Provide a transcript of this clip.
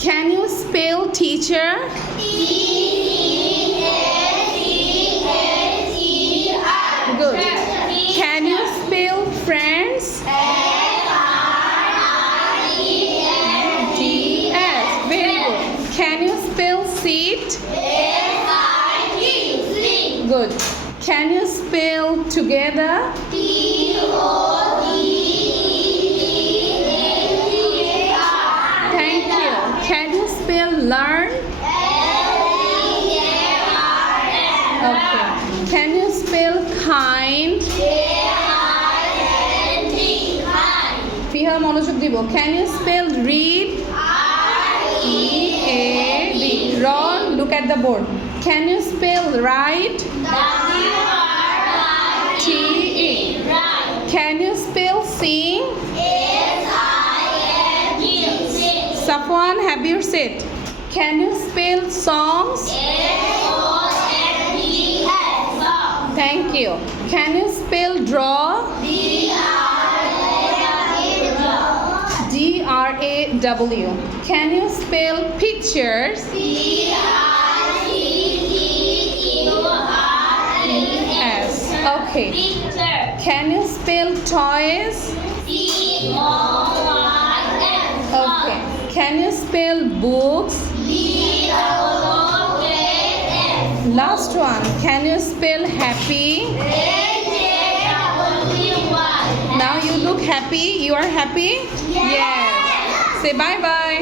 Can you spell teacher? Good. Can you spell friends? D-S. Very good. Can you spell seat? Good. Can you spell together? Thank you. Can you spell learn? Okay. Can you spell kind? Fiha monoযোগ দিব. Can you spell read? E-A-D. Ron, look at the board. Can you spell write? T-E. Can you spell sing? Safwan, have you said? Can you spell songs? Thank you. Can you spell draw? D-R-A-W. Can you spell pictures? S. Okay. Can you spell toys? Okay. Can you spell books? Last one. Can you spell happy? Now you look happy. You are happy? Yes. Say bye-bye.